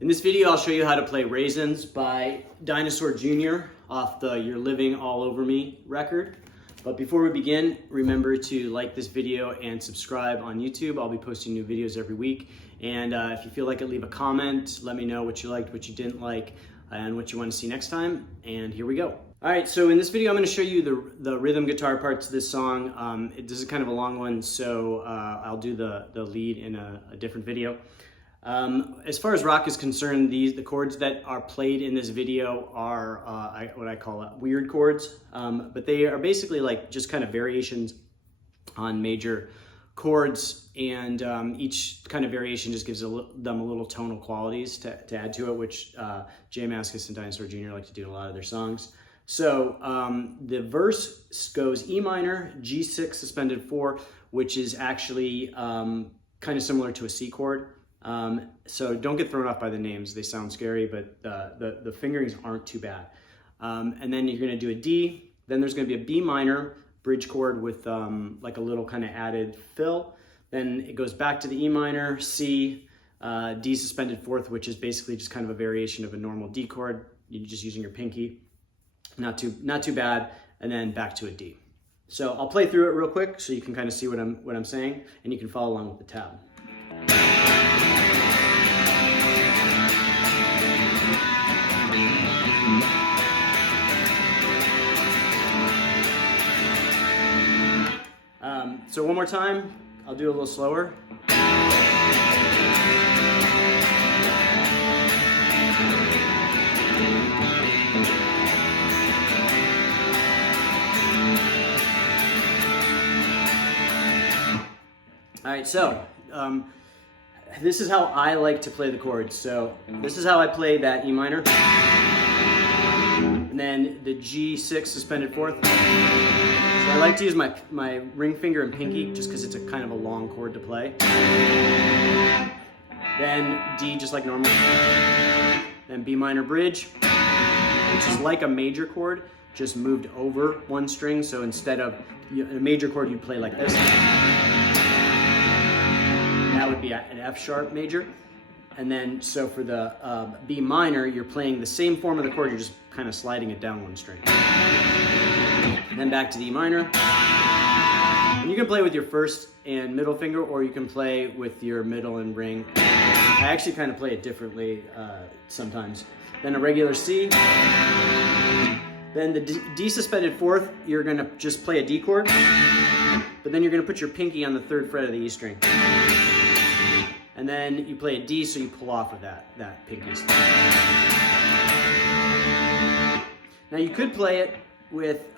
In this video, I'll show you how to play Raisans by Dinosaur Jr. off the You're Living All Over Me record. But before we begin, remember to like this video and subscribe on YouTube. I'll be posting new videos every week. And if you feel like it, leave a comment. Let me know what you liked, what you didn't like, and what you want to see next time. And here we go. All right, so in this video, I'm going to show you the rhythm guitar parts of this song. This is kind of a long one, so I'll do the lead in a different video. As far as rock is concerned, the chords that are played in this video are what I call weird chords, but they are basically like just kind of variations on major chords, and each kind of variation just gives them a little tonal qualities to add to it, which J Mascis and Dinosaur Jr. like to do in a lot of their songs. So the verse goes E minor, G6 suspended 4, which is actually kind of similar to a C chord. So don't get thrown off by the names. They sound scary, but the fingerings aren't too bad. And then you're going to do a D. Then there's going to be a B minor bridge chord with like a little kind of added fill. Then it goes back to the E minor, C, D suspended 4th, which is basically just kind of a variation of a normal D chord. You're just using your pinky. Not too bad. And then back to a D. So I'll play through it real quick so you can kind of see what I'm saying, and you can follow along with the tab. So one more time, I'll do a little slower. All right, so this is how I like to play the chords. So this is how I play that E minor. And then the G6 suspended 4th. So I like to use my ring finger and pinky just because it's a kind of a long chord to play. Then D just like normal. Then B minor bridge, which is like a major chord, just moved over one string. So instead of a major chord, you'd play like this. That would be an F sharp major. And then, so for the B minor, you're playing the same form of the chord, you're just kind of sliding it down one string. And then back to the E minor. And you can play with your first and middle finger, or you can play with your middle and ring. I actually kind of play it differently sometimes. Then a regular C. Then the D suspended 4th, you're gonna just play a D chord, but then you're gonna put your pinky on the 3rd fret of the E string. And then you play a D, so you pull off of that pinky. Now you could play it with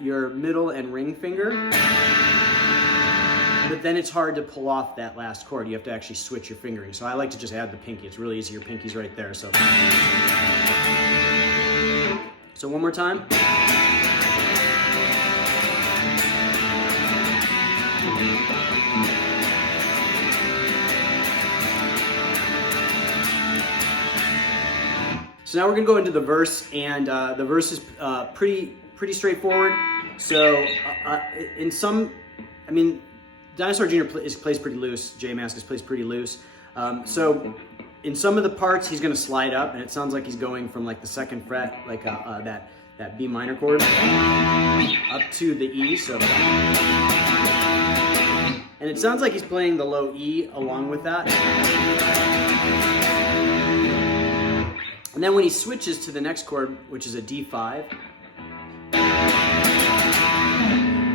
your middle and ring finger, but then it's hard to pull off that last chord. You have to actually switch your fingering. So I like to just add the pinky. It's really easy. Your pinky's right there. So one more time. So now we're gonna go into the verse, and the verse is pretty straightforward. So Dinosaur Jr. plays pretty loose. J Mascis plays pretty loose. So in some of the parts, he's gonna slide up, and it sounds like he's going from like the 2nd fret, like that B minor chord, up to the E. So, and it sounds like he's playing the low E along with that. And then when he switches to the next chord, which is a D5,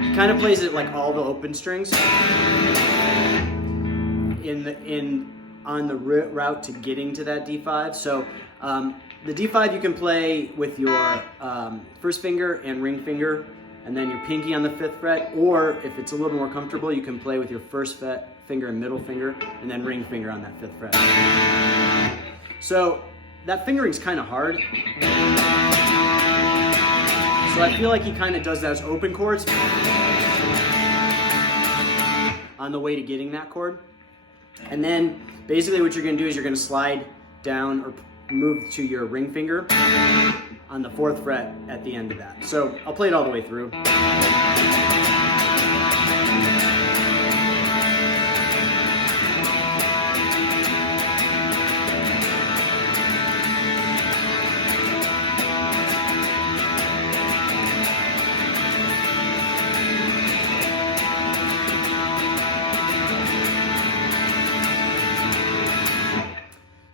he kind of plays it like all the open strings on the route to getting to that D5. So the D5 you can play with your first finger and ring finger, and then your pinky on the 5th fret, or if it's a little more comfortable, you can play with your first finger and middle finger, and then ring finger on that 5th fret. So that fingering's kind of hard. So I feel like he kind of does that as open chords on the way to getting that chord. And then basically what you're gonna do is you're gonna slide down or move to your ring finger on the 4th fret at the end of that. So I'll play it all the way through.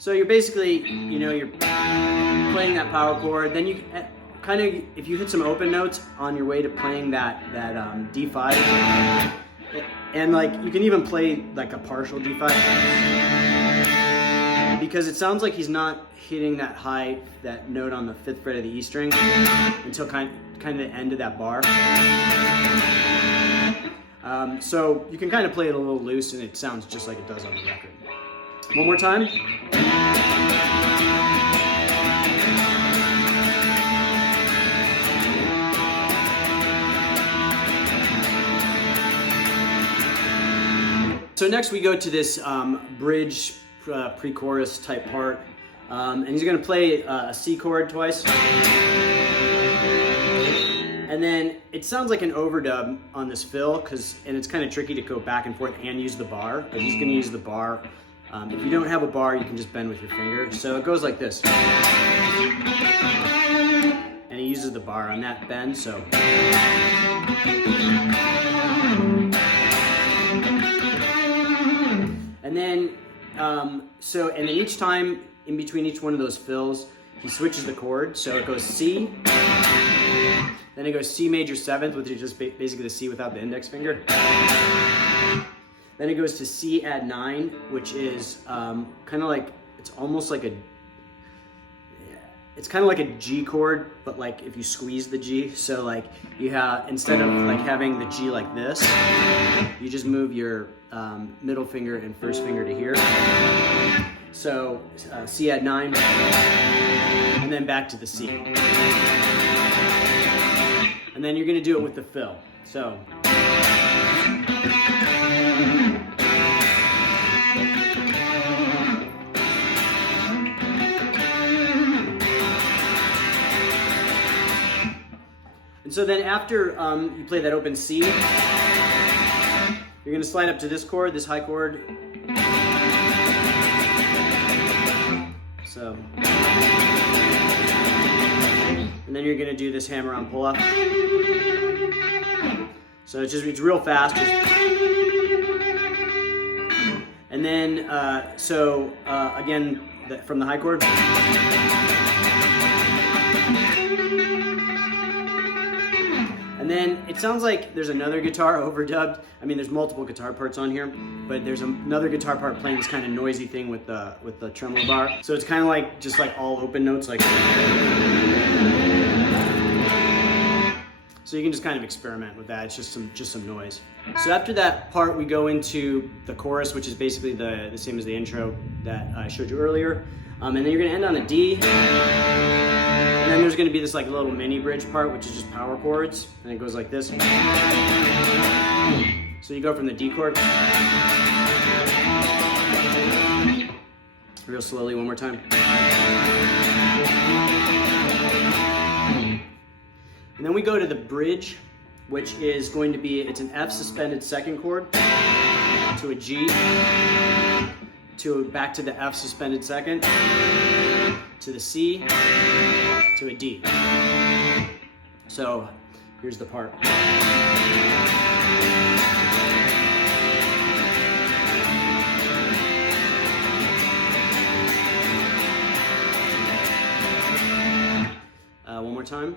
So you're basically, you know, you're playing that power chord. Then you kind of, if you hit some open notes on your way to playing that D5, and like you can even play like a partial D5, because it sounds like he's not hitting that note on the 5th fret of the E string until kind of the end of that bar. So you can kind of play it a little loose, and it sounds just like it does on the record. One more time. So next we go to this bridge pre-chorus type part, and he's going to play a C chord twice, and then it sounds like an overdub on this fill, and it's kind of tricky to go back and forth and use the bar, but he's going to use the bar. If you don't have a bar, you can just bend with your finger. So it goes like this, and he uses the bar on that bend. So. And then, and then each time in between each one of those fills, he switches the chord. So it goes C, then it goes C major 7th, which is just basically the C without the index finger. Then it goes to C add 9, which is kind of like, it's almost like it's kind of like a G chord, but like if you squeeze the G. So like you have, instead of like having the G like this, you just move your middle finger and first finger to here. So C add 9, and then back to the C. And then you're gonna do it with the fill. So. And so then after you play that open C, you're going to slide up to this chord, this high chord. So, and then you're going to do this hammer on pull up. So it's real fast. And then again from the high chord. And then it sounds like there's another guitar overdubbed. I mean, there's multiple guitar parts on here, but there's another guitar part playing this kind of noisy thing with the tremolo bar. So it's kind of like just like all open notes, like. So you can just kind of experiment with that. It's just some noise. So after that part, we go into the chorus, which is basically the same as the intro that I showed you earlier. And then you're gonna end on a D. And then there's going to be this like little mini bridge part, which is just power chords, and it goes like this. So you go from the D chord, real slowly, one more time. And then we go to the bridge, which is going to be, it's an F suspended 2nd chord to a G, back to the F suspended 2nd, to the C, to a D. So here's the part. One more time.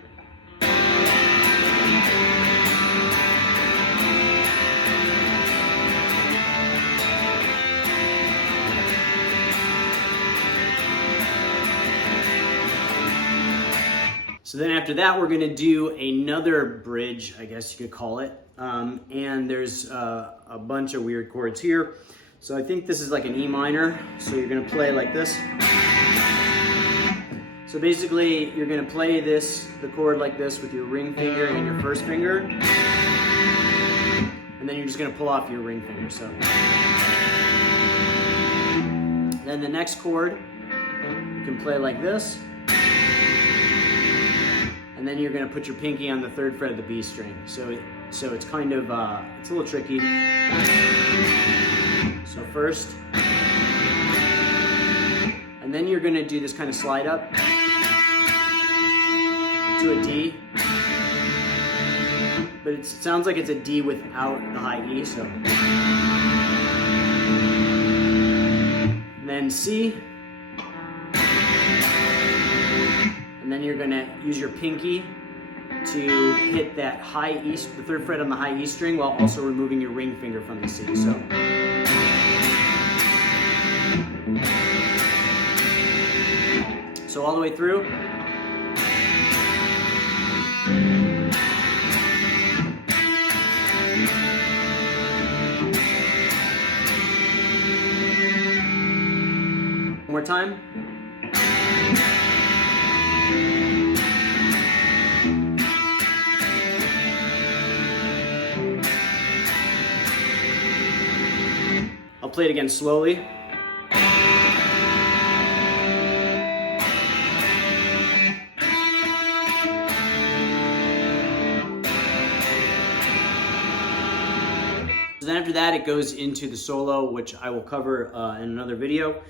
So then after that, we're gonna do another bridge, I guess you could call it. And there's a bunch of weird chords here. So I think this is like an E minor. So you're gonna play like this. So basically, you're gonna play the chord like this with your ring finger and your first finger. And then you're just gonna pull off your ring finger, so. Then the next chord, you can play like this. And then you're gonna put your pinky on the 3rd fret of the B string. So it's kind of, it's a little tricky. So first, and then you're gonna do this kind of slide up to a D. But it sounds like it's a D without the high E, so. And then C. And then you're gonna use your pinky to hit that high E, the 3rd fret on the high E string, while also removing your ring finger from the C. So all the way through. One more time. I'll play it again slowly. So then after that, it goes into the solo, which I will cover in another video.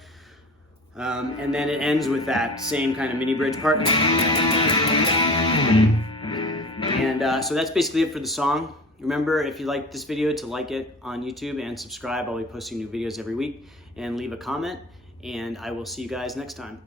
And then it ends with that same kind of mini bridge part. And so that's basically it for the song. Remember, if you like this video, to like it on YouTube and subscribe. I'll be posting new videos every week, and leave a comment, and I will see you guys next time.